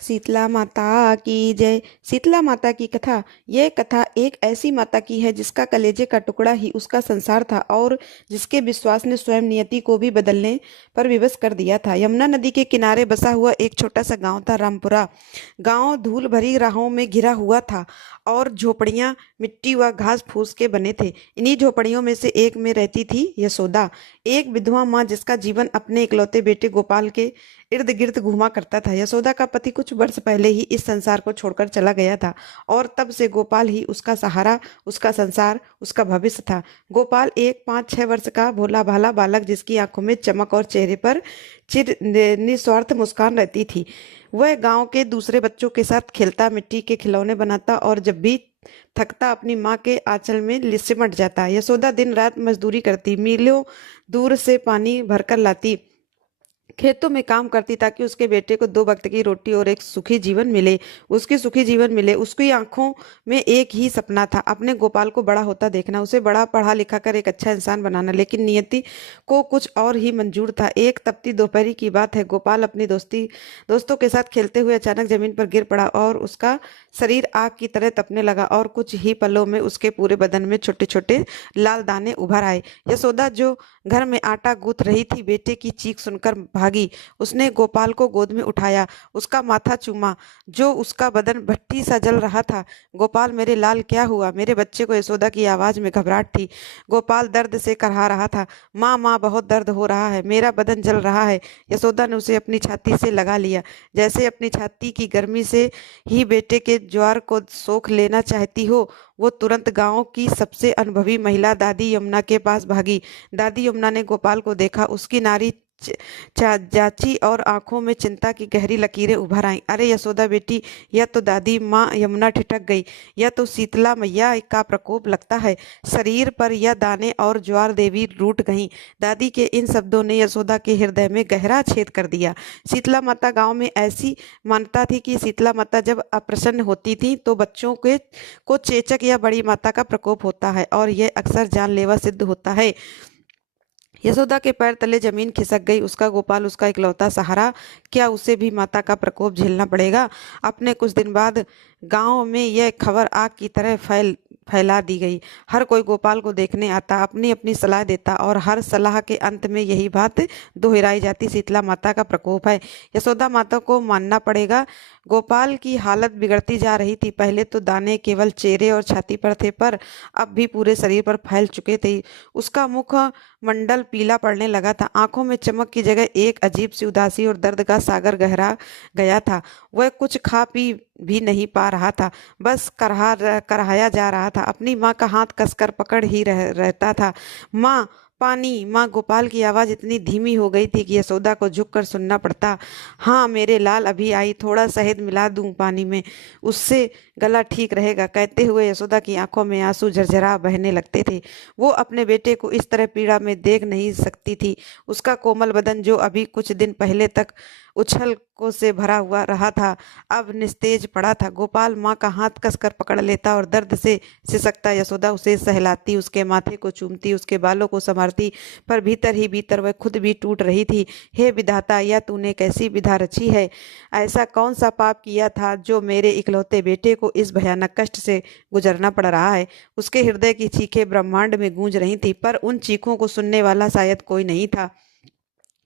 शीतला माता की जय। शीतला माता की कथा। यह कथा एक ऐसी माता की है जिसका कलेजे का टुकड़ा ही उसका संसार था और जिसके विश्वास ने स्वयं नियति को भी बदलने पर विवश कर दिया था। यमुना नदी के किनारे बसा हुआ एक छोटा सा गांव था, रामपुरा। गांव धूल भरी राहों में घिरा हुआ था और झोपड़ियां मिट्टी व घास फूस के बने थे। इन्हीं झोपड़ियों में से एक में रहती थी यशोदा, एक विधवा माँ जिसका जीवन अपने इकलौते बेटे गोपाल के इर्द गिर्द घूमा करता था। यशोदा का पति कुछ वर्ष पहले ही इस संसार को छोड़कर चला गया था और तब से गोपाल ही उसका सहारा, उसका संसार, उसका भविष्य था। गोपाल एक 5-6 वर्ष का भोला भाला बालक जिसकी आंखों में चमक और चेहरे पर चिर निस्वार्थ मुस्कान रहती थी। वह गांव के दूसरे बच्चों के साथ खेलता, मिट्टी के खिलौने बनाता और जब भी थकता अपनी माँ के आंचल में सिमट जाता। यशोदा दिन रात मजदूरी करती, मीलों दूर से पानी भरकर लाती, खेतों में काम करती ताकि उसके बेटे को 2 वक्त की रोटी और एक सुखी जीवन मिले। उसकी सुखी जीवन मिले, उसकी आंखों में एक ही सपना था, अपने गोपाल को बड़ा होता देखना, उसे बड़ा पढ़ा लिखा कर एक अच्छा इंसान बनाना। लेकिन नियति को कुछ और ही मंजूर था। एक तपती दोपहरी की बात है, गोपाल अपनी दोस्तों के साथ खेलते हुए अचानक जमीन पर गिर पड़ा और उसका शरीर आग की तरह तपने लगा और कुछ ही पलों में उसके पूरे बदन में छोटे छोटे लाल दाने उभर आए। यशोदा जो घर में आटा गूंथ रही थी, बेटे की चीख सुनकर भागी। उसने गोपाल को गोद में उठाया, उसका माथा चूमा जो उसका बदन भट्टी सा जल रहा था। गोपाल, मेरे लाल, क्या हुआ? मेरे बच्चे को। यशोदा की आवाज में घबराहट थी। गोपाल दर्द से करहा रहा था। माँ माँ, बहुत दर्द हो रहा है, मेरा बदन जल रहा है। यशोदा ने उसे अपनी छाती से लगा लिया, जैसे अपनी छाती की गर्मी से ही बेटे के ज्वार को सोख लेना चाहती हो। वो तुरंत गांव की सबसे अनुभवी महिला दादी यमुना के पास भागी। दादी यमुना ने गोपाल को देखा, उसकी नारी जाची और आंखों में चिंता की गहरी लकीरें उभर आईं। अरे यशोदा बेटी, यह तो दादी माँ यमुना ठिठक गई। यह तो शीतला मैया का प्रकोप लगता है। शरीर पर यह दाने और ज्वार देवी रूठ गईं। दादी के इन शब्दों ने यशोदा के हृदय में गहरा छेद कर दिया। शीतला माता गांव में ऐसी मान्यता थी कि शीतला माता जब अप्रसन्न होती थी तो बच्चों के को चेचक या बड़ी माता का प्रकोप होता है और यह अक्सर जानलेवा सिद्ध होता है। यशोदा के पैर तले जमीन खिसक गई। उसका गोपाल, उसका इकलौता सहारा, क्या उसे भी माता का प्रकोप झेलना पड़ेगा? अपने कुछ दिन बाद गांव में यह खबर आग की तरह फैला दी गई। हर कोई गोपाल को देखने आता, अपनी अपनी सलाह देता और हर सलाह के अंत में यही बात दोहराई जाती, शीतला माता का प्रकोप है। यशोदा माता को मानना पड़ेगा। गोपाल की हालत बिगड़ती जा रही थी। पहले तो दाने केवल चेहरे और छाती पर थे, पर अब भी पूरे शरीर पर फैल चुके थे। उसका मुख मंडल पीला पड़ने लगा था। आंखों में चमक की जगह एक अजीब सी उदासी और दर्द का सागर गहरा गया था। वह कुछ खा पी भी नहीं पा रहा था, बस कराया जा रहा था। अपनी माँ का हाथ कसकर पकड़ ही रहता था। माँ, पानी। माँ। गोपाल की आवाज इतनी धीमी हो गई थी कि यशोदा को झुककर सुनना पड़ता। हाँ मेरे लाल, अभी आई, थोड़ा शहद मिला दूं पानी में, उससे गला ठीक रहेगा। कहते हुए यशोदा की आंखों में आंसू झरझरा बहने लगते थे। वो अपने बेटे को इस तरह पीड़ा में देख नहीं सकती थी। उसका कोमल बदन, जो अभी कुछ दिन पहले तक उछल को से भरा हुआ रहा था, अब निस्तेज पड़ा था। गोपाल माँ का हाथ कसकर पकड़ लेता और दर्द से सिसकता यशोदा उसे सहलाती, उसके माथे को चूमती, उसके बालों को संवारती, पर भीतर ही भीतर वह खुद भी टूट रही थी। हे विधाता, यह तूने कैसी विधा रची है? ऐसा कौन सा पाप किया था जो मेरे इकलौते बेटे को इस भयानक कष्ट से गुजरना पड़ रहा है? उसके हृदय की चीखें ब्रह्मांड में गूंज रही थी, पर उन चीखों को सुनने वाला शायद कोई नहीं था।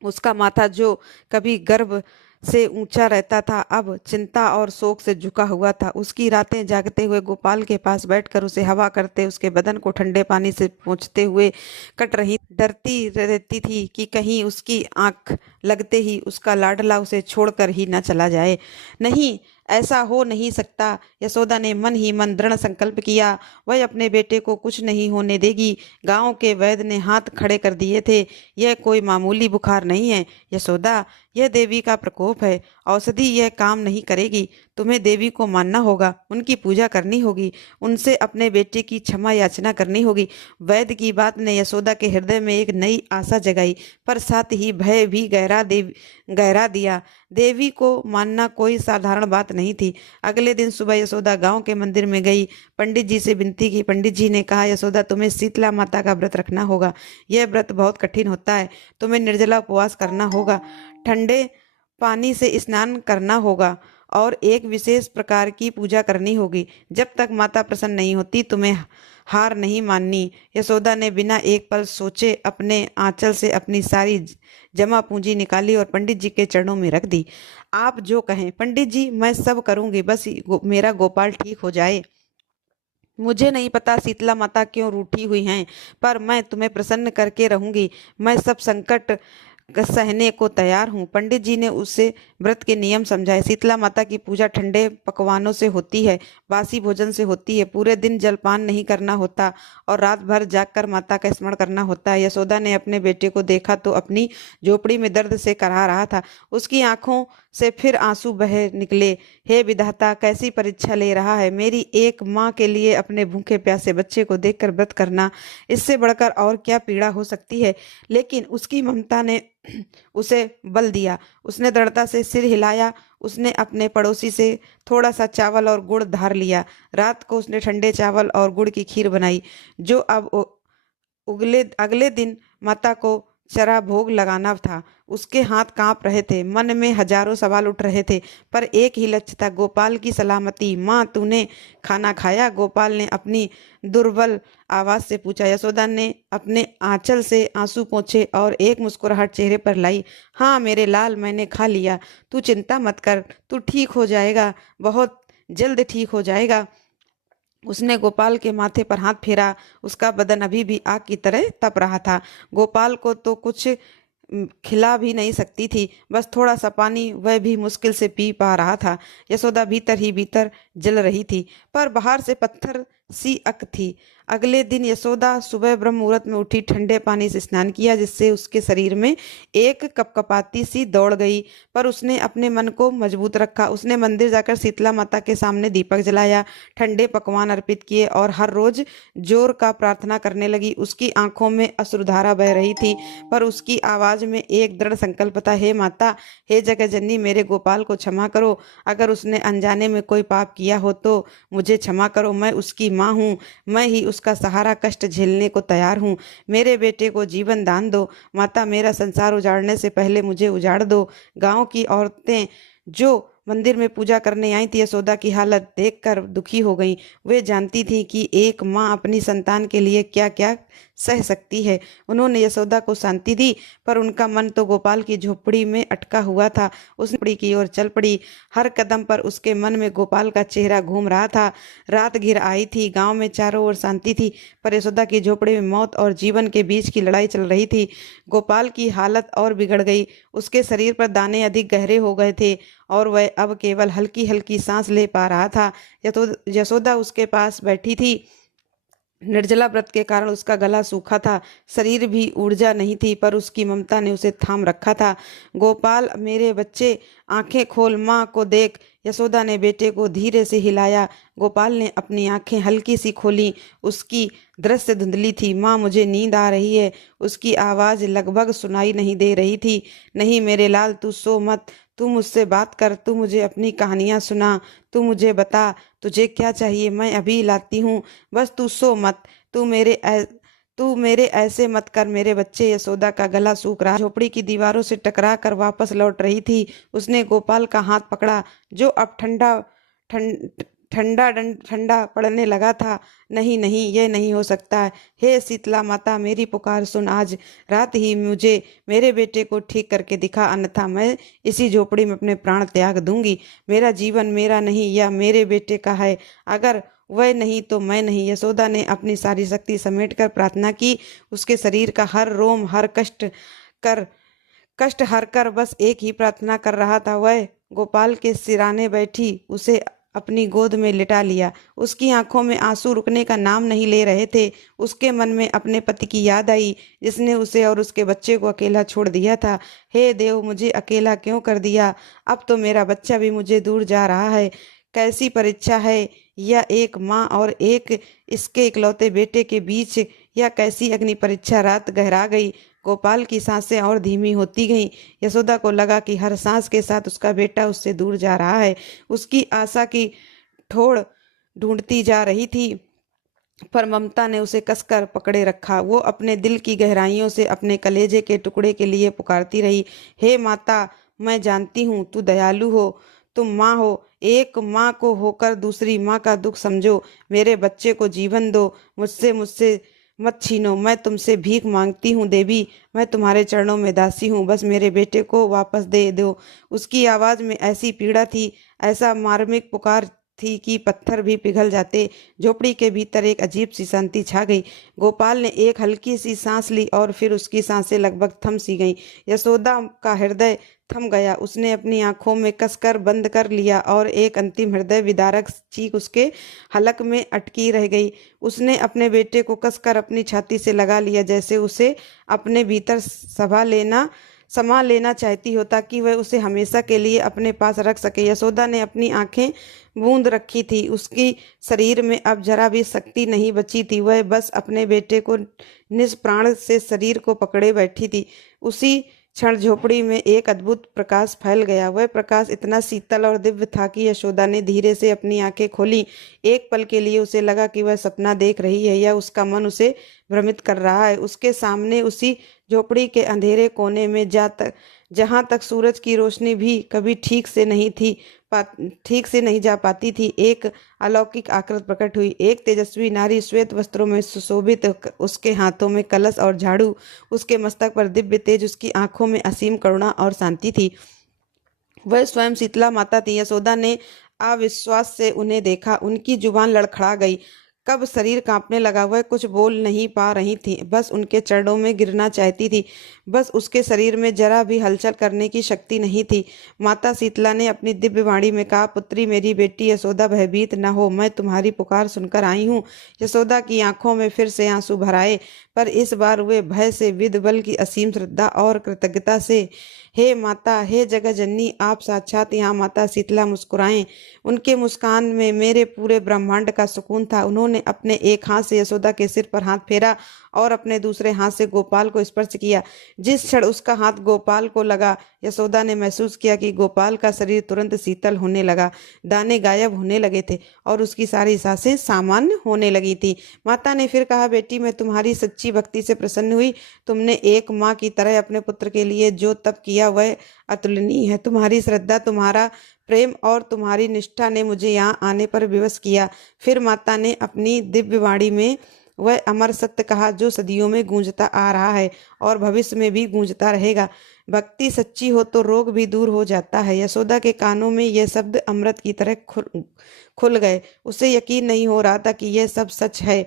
उसका माथा जो कभी गर्व से ऊंचा रहता था, अब चिंता और शोक से झुका हुआ था। उसकी रातें जागते हुए गोपाल के पास बैठकर उसे हवा करते, उसके बदन को ठंडे पानी से पोंछते हुए कट रही, डरती रहती थी कि कहीं उसकी आंख लगते ही उसका लाडला उसे छोड़कर ही न चला जाए। नहीं, ऐसा हो नहीं सकता। यशोदा ने मन ही मन दृढ़ संकल्प किया, वह अपने बेटे को कुछ नहीं होने देगी। गांव के वैद्य ने हाथ खड़े कर दिए थे। यह कोई मामूली बुखार नहीं है यशोदा, यह देवी का प्रकोप है। औषधि यह काम नहीं करेगी। तुम्हें देवी को मानना होगा, उनकी पूजा करनी होगी, उनसे अपने बेटे की क्षमा याचना करनी होगी। वैद्य की बात ने यशोदा के हृदय में एक नई आशा जगाई, पर साथ ही भय भी गहरा दिया। देवी को मानना कोई साधारण बात नहीं थी। अगले दिन सुबह यशोदा गांव के मंदिर में गई, पंडित जी से विनती की। पंडित जी ने कहा, यशोदा, तुम्हें शीतला माता का व्रत रखना होगा। यह व्रत बहुत कठिन होता है। तुम्हें निर्जला उपवास करना होगा, ठंडे पानी से स्नान करना होगा और एक विशेष प्रकार की पूजा करनी होगी। जब तक माता प्रसन्न नहीं होती तुम्हें हार नहीं माननी। यशोदा ने बिना एक पल सोचे अपने आंचल से अपनी सारी जमा पूंजी निकाली और पंडित जी के चरणों में रख दी। आप जो कहें पंडित जी, मैं सब करूंगी, बस मेरा गोपाल ठीक हो जाए। मुझे नहीं पता शीतला माता क्यों रूठी हुई हैं, पर मैं तुम्हें प्रसन्न करके रहूंगी। मैं सब संकट सहने को तैयार हूँ। पंडित जी ने उसे व्रत के नियम समझाए। शीतला माता की पूजा ठंडे पकवानों से होती है, बासी भोजन से होती है। पूरे दिन जलपान नहीं करना होता और रात भर जागकर माता का स्मरण करना होता है। यशोदा ने अपने बेटे को देखा तो अपनी झोपड़ी में दर्द से कराह रहा था। उसकी आंखों से फिर आंसू बह निकले। हे विधाता, कैसी परीक्षा ले रहा है। मेरी एक माँ के लिए अपने भूखे प्यासे बच्चे को देखकर व्रत करना, इससे बढ़कर और क्या पीड़ा हो सकती है। लेकिन उसकी ममता ने उसे बल दिया। उसने दृढ़ता से सिर हिलाया। उसने अपने पड़ोसी से थोड़ा सा चावल और गुड़ धार लिया। रात को उसने ठंडे चावल और गुड़ की खीर बनाई, जो अब उगले अगले दिन माता को चरा भोग लगाना था। उसके हाथ कांप रहे थे, मन में हजारों सवाल उठ रहे थे, पर एक ही लक्ष्य था, गोपाल की सलामती। माँ, तूने खाना खाया? गोपाल ने अपनी दुर्बल आवाज से पूछा। यशोदा ने अपने आंचल से आंसू पोंछे और एक मुस्कुराहट चेहरे पर लाई। हाँ मेरे लाल, मैंने खा लिया। तू चिंता मत कर, तू ठीक हो जाएगा, बहुत जल्द ठीक हो जाएगा। उसने गोपाल के माथे पर हाथ फेरा। उसका बदन अभी भी आग की तरह तप रहा था। गोपाल को तो कुछ खिला भी नहीं सकती थी, बस थोड़ा सा पानी वह भी मुश्किल से पी पा रहा था। यशोदा भीतर ही भीतर जल रही थी, पर बाहर से पत्थर सी अक थी। अगले दिन यशोदा सुबह ब्रह्म मुहूर्त में उठी, ठंडे पानी से स्नान किया, जिससे उसके शरीर में एक कपकपाती सी दौड़ गई, पर उसने अपने मन को मजबूत रखा। उसने मंदिर जाकर शीतला माता के सामने दीपक जलाया, ठंडे पकवान अर्पित किए और हर रोज जोर का प्रार्थना करने लगी। उसकी आंखों में अश्रुधारा बह रही थी, पर उसकी आवाज में एक दृढ़ संकल्प था। हे माता, हे जगजननी, मेरे गोपाल को क्षमा करो। अगर उसने अनजाने में कोई पाप किया हो तो मुझे क्षमा करो। मैं उसकी माँ हूँ, मैं ही उसका सहारा, कष्ट झेलने को तैयार हूँ। मेरे बेटे को जीवन दान दो। माता, मेरा संसार उजाड़ने से पहले मुझे उजाड़ दो। गांव की औरतें जो मंदिर में पूजा करने आई थी, यशोदा की हालत देखकर दुखी हो गईं। वे जानती थी कि एक माँ अपनी संतान के लिए क्या क्या सह सकती है। उन्होंने यशोदा को शांति दी, पर उनका मन तो गोपाल की झोपड़ी में अटका हुआ था। उस झोपड़ी की ओर चल पड़ी। हर कदम पर उसके मन में गोपाल का चेहरा घूम रहा था। रात घिर आई थी, गांव में चारों ओर शांति थी, पर यशोदा की झोपड़ी में मौत और जीवन के बीच की लड़ाई चल रही थी। गोपाल की हालत और बिगड़ गई। उसके शरीर पर दाने अधिक गहरे हो गए थे और वह अब केवल हल्की हल्की सांस ले पा रहा था। यशोदा उसके पास बैठी थी। निर्जला व्रत के कारण उसका गला सूखा था, शरीर भी ऊर्जा नहीं थी, पर उसकी ममता ने उसे थाम रखा था। गोपाल, मेरे बच्चे, आंखें खोल, माँ को देख। यशोदा ने बेटे को धीरे से हिलाया। गोपाल ने अपनी आंखें हल्की सी खोली। उसकी दृश्य धुंधली थी। माँ, मुझे नींद आ रही है। उसकी आवाज लगभग सुनाई नहीं दे रही थी। नहीं मेरे लाल, तू सो मत, तू मुझसे बात कर, तू मुझे अपनी कहानियां सुना, तू मुझे बता तुझे क्या चाहिए, मैं अभी लाती हूँ, बस तू सो मत। तू मेरे ऐसे मत कर मेरे बच्चे। यशोदा का गला सूख रहा, झोपड़ी की दीवारों से टकरा कर वापस लौट रही थी। उसने गोपाल का हाथ पकड़ा, जो अब ठंड ठंडा पड़ने लगा था। नहीं नहीं, ये नहीं हो सकता। हे शीतला माता, मेरी पुकार सुन। आज रात ही मुझे मेरे बेटे को ठीक करके दिखा, अन्यथा मैं इसी झोपड़ी में अपने प्राण त्याग दूंगी। मेरा जीवन मेरा नहीं, या मेरे बेटे का है। अगर वह नहीं तो मैं नहीं। यशोदा ने अपनी सारी शक्ति समेटकर प्रार्थना की। उसके शरीर का हर रोम, हर कर कष्ट हर कर बस एक ही प्रार्थना कर रहा था। वह गोपाल के सिराने बैठी, उसे अपनी गोद में लिटा लिया। उसकी आंखों में आंसू रुकने का नाम नहीं ले रहे थे। उसके मन में अपने पति की याद आई, जिसने उसे और उसके बच्चे को अकेला छोड़ दिया था। हे देव, मुझे अकेला क्यों कर दिया? अब तो मेरा बच्चा भी मुझे दूर जा रहा है। कैसी परीक्षा है यह, एक माँ और एक इसके इकलौते बेटे के बीच। यह कैसी अग्नि परीक्षा। रात गहरा गई। गोपाल की सांसें और धीमी होती गईं। यशोदा को लगा कि हर सांस के साथ उसका बेटा उससे दूर जा रहा है। उसकी आशा की ठोड़ ढूंढती जा रही थी, पर ममता ने उसे कसकर पकड़े रखा। वो अपने दिल की गहराइयों से अपने कलेजे के टुकड़े के लिए पुकारती रही। हे माता, मैं जानती हूँ तू दयालु हो, तुम माँ हो, एक माँ को होकर दूसरी माँ का दुख समझो। मेरे बच्चे को जीवन दो, मुझसे मुझसे मत छीनो। मैं तुमसे भीख मांगती हूँ देवी, मैं तुम्हारे चरणों में दासी हूँ, बस मेरे बेटे को वापस दे दो। उसकी आवाज में ऐसी पीड़ा थी, ऐसा मार्मिक पुकार थी कि पत्थर भी पिघल जाते। झोपड़ी के भीतर एक अजीब सी शांति छा गई। गोपाल ने एक हल्की सी सांस ली और फिर उसकी सांसें लगभग थम सी गईं। यशोदा का हृदय थम गया। उसने अपनी आंखों में कसकर बंद कर लिया और एक अंतिम हृदय विदारक चीख उसके हलक में अटकी रह गई। उसने अपने बेटे को कसकर अपनी छाती से लगा लिया, जैसे उसे अपने भीतर समा लेना चाहती हो, ताकि वह उसे हमेशा के लिए अपने पास रख सके। यशोदा ने अपनी आंखें बूंद रखी थी। उसकी शरीर में अब जरा भी शक्ति नहीं बची थी। वह बस अपने बेटे को निष्प्राण से शरीर को पकड़े बैठी थी। उसी क्षण झोपड़ी में एक अद्भुत प्रकाश फैल गया। वह प्रकाश इतना शीतल और दिव्य था कि यशोदा ने धीरे से अपनी आंखें खोली। एक पल के लिए उसे लगा कि वह सपना देख रही है या उसका मन उसे भ्रमित कर रहा है। उसके सामने उसी झोपड़ी के अंधेरे कोने में जहां तक सूरज की रोशनी भी कभी ठीक से नहीं जा पाती थी, एक अलौकिक आकृति प्रकट हुई। एक तेजस्वी नारी श्वेत वस्त्रों में सुशोभित, उसके हाथों में कलश और झाड़ू, उसके मस्तक पर दिव्य तेज, उसकी आंखों में असीम करुणा और शांति थी। वह स्वयं शीतला माता थी। यशोदा ने अविश्वास से उन्हें देखा। उनकी जुबान लड़खड़ा गई। कब शरीर कांपने लगा। वह कुछ बोल नहीं पा रही थी, बस उनके चरणों में गिरना चाहती थी। बस उसके शरीर में जरा भी हलचल करने की शक्ति नहीं थी। माता शीतला ने अपनी दिव्य वाणी में कहा, पुत्री मेरी बेटी यशोदा, भयभीत न हो, मैं तुम्हारी पुकार सुनकर आई हूँ। यशोदा की आंखों में फिर से आंसू भर आए, पर इस बार वे भय से विद बल्कि असीम श्रद्धा और कृतज्ञता से, हे माता, हे जगत जननी, आप साक्षात यहाँ माता शीतला मुस्कुराएं। उनके मुस्कान में मेरे पूरे ब्रह्मांड का सुकून था। उन्होंने अपने एक हाथ से यशोदा के सिर पर हाथ फेरा और अपने दूसरे हाथ से गोपाल को स्पर्श किया। जिस क्षण उसका हाथ गोपाल को लगा, यशोदा ने महसूस किया कि गोपाल का शरीर तुरंत शीतल होने लगा, दाने गायब होने लगे थे और उसकी सारी सांसें सामान्य होने लगी थी। माता ने फिर कहा, बेटी, मैं तुम्हारी सच्ची भक्ति से प्रसन्न हुई। तुमने एक माँ की तरह अपने पुत्र के लिए जो तप किया वह अतुलनीय है। तुम्हारी श्रद्धा, तुम्हारा प्रेम और तुम्हारी निष्ठा ने मुझे यहाँ आने पर विवश किया। फिर माता ने अपनी दिव्य वाणी में वह अमर सत्य कहा जो सदियों में गूंजता आ रहा है और भविष्य में भी गूंजता रहेगा। भक्ति सच्ची हो तो रोग भी दूर हो जाता है। यशोदा के कानों में यह शब्द अमृत की तरह खुल गए। उसे यकीन नहीं हो रहा था कि यह सब सच है।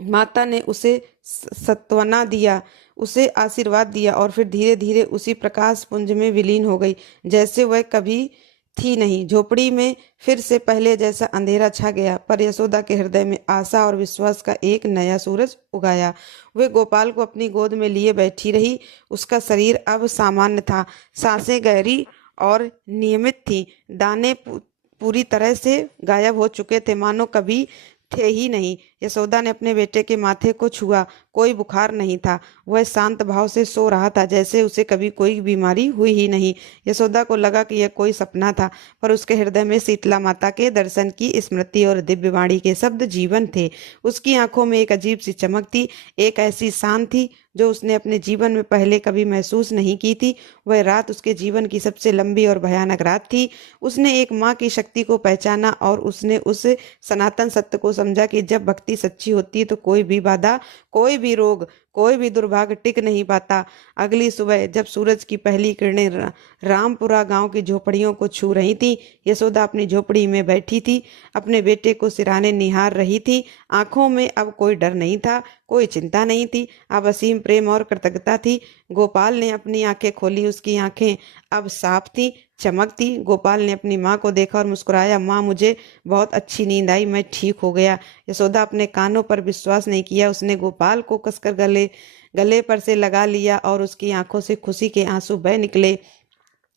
माता ने उसे सांत्वना दिया, उसे आशीर्वाद दिया और फिर धीरे धीरे उसी प्रकाश पुंज में विलीन हो गई, जैसे वह कभी थी नहीं। झोपड़ी में फिर से पहले जैसा अंधेरा छा गया, पर यशोदा के हृदय में आशा और विश्वास का एक नया सूरज उगाया। वे गोपाल को अपनी गोद में लिए बैठी रही। उसका शरीर अब सामान्य था, सांसें गहरी और नियमित थी, दाने पूरी तरह से गायब हो चुके थे, मानो कभी थे ही नहीं। यशोदा ने अपने बेटे के माथे को छुआ। कोई बुखार नहीं था। वह शांत भाव से सो रहा था, जैसे उसे कभी कोई बीमारी हुई ही नहीं। यशोदा को लगा कि यह कोई सपना था, पर उसके हृदय में शीतला माता के दर्शन की स्मृति और दिव्य वाणी के शब्द जीवन थे। उसकी आंखों में एक अजीब सी चमक थी, एक ऐसी शांति थी जो उसने अपने जीवन में पहले कभी महसूस नहीं की थी। वह रात उसके जीवन की सबसे लंबी और भयानक रात थी। उसने एक माँ की शक्ति को पहचाना और उसने उस सनातन सत्य को समझा कि जब भक्ति सच्ची होती है तो कोई भी बाधा, कोई भी रोग, कोई भी दुर्भाग्य टिक नहीं पाता। अगली सुबह जब सूरज की पहली किरणें रामपुरा गांव की झोपड़ियों को छू रही थी, यशोदा अपनी झोपड़ी में बैठी थी, अपने बेटे को सिरहाने निहार रही थी। आंखों में अब कोई डर नहीं था, कोई चिंता नहीं थी, अब असीम प्रेम और कृतज्ञता थी। गोपाल ने अपनी आंखें खोली। उसकी आंखें अब साफ थी, चमकती। गोपाल ने अपनी माँ को देखा और मुस्कुराया, माँ, मुझे बहुत अच्छी नींद आई, मैं ठीक हो गया। यशोदा अपने कानों पर विश्वास नहीं किया। उसने गोपाल को कसकर गले पर से लगा लिया और उसकी आंखों से खुशी के आंसू बह निकले।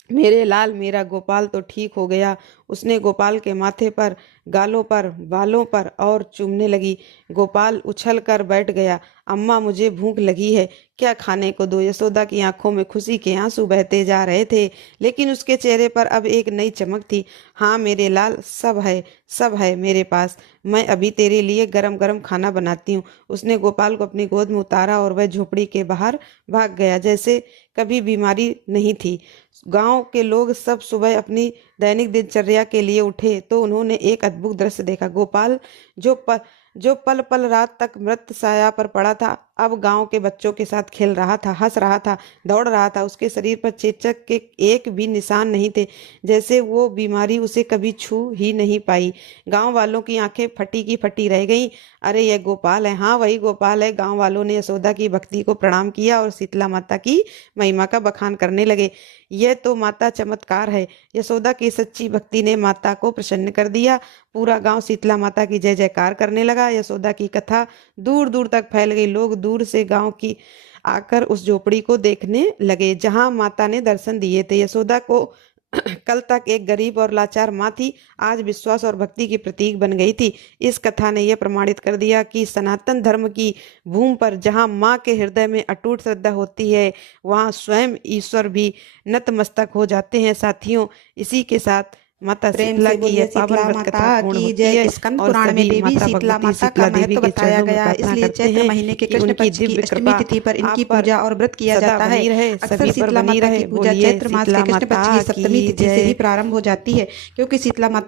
मेरे लाल, मेरा गोपाल तो ठीक हो गया। उसने गोपाल के माथे पर, गालों पर, बालों पर और चूमने लगी। गोपाल उछल कर बैठ गया। अम्मा मुझे भूख लगी है, क्या खाने को दो। यशोदा की आंखों में खुशी के आंसू बहते जा रहे थे, लेकिन उसके चेहरे पर अब एक नई चमक थी। हाँ मेरे लाल, सब है मेरे पास। मैं अभी तेरे लिए गरम गरम खाना बनाती हूँ। उसने गोपाल को अपनी गोद में उतारा और वह झोपड़ी के बाहर भाग गया, जैसे कभी बीमारी नहीं थी। गांव के लोग सब सुबह अपनी दैनिक दिनचर्या के लिए उठे तो उन्होंने एक अद्भुत दृश्य देखा। गोपाल जो पल पल रात तक मृत साया पर पड़ा था, अब गांव के बच्चों के साथ खेल रहा था, हंस रहा था, दौड़ रहा था। उसके शरीर पर चेचक के एक भी निशान नहीं थे, जैसे वो बीमारी उसे कभी छू ही नहीं पाई। गांव वालों की आंखें फटी की फटी रह गईं। अरे यह गोपाल है, हाँ वही गोपाल है। गांव वालों ने यशोदा की भक्ति को प्रणाम किया और शीतला माता की महिमा का बखान करने लगे। यह तो माता चमत्कार है। यशोदा की सच्ची भक्ति ने माता को प्रसन्न कर दिया। पूरा गांव शीतला माता की जय जयकार करने लगा। यशोदा की कथा दूर दूर तक फैल गई। लोग दूर से गांव की आकर उस झोपड़ी को देखने लगे जहां माता ने दर्शन दिए थे। यशोदा को कल तक एक गरीब और लाचार माँ थी, आज विश्वास और भक्ति की प्रतीक बन गई थी। इस कथा ने यह प्रमाणित कर दिया कि सनातन धर्म की भूमि पर जहाँ माँ के हृदय में अटूट श्रद्धा होती है, वहाँ स्वयं ईश्वर भी नतमस्तक हो जाते हैं। साथियों, इसी के साथ माता प्रेम शीतला से की बोलिए यह पावन शीतला व्रत माता कथा पूर्ण की होती जय। है स्कंद और पुराण में सभी देवी माता शीतला भगवती माता का शीतला देवी महत्व के बताया चरणों में गया है, प्रार्थना इसलिए करते चैत्र हैं महीने के कि कृष्ण उनकी पक्ष की दिव्य अष्टमी कृपा तिथि पर इनकी आप पर पूजा और व्रत किया सदा जाता है। बनी रहे, अक्सर सभी पर शीतला बनी माता की रहे। पूजा बोलिए चैत्र मास के शीतला कृष्ण पक्ष माता की सप्तमी की तिथि से ही जय। प्रारंभ हो जाती है, क्योंकि शीतला माता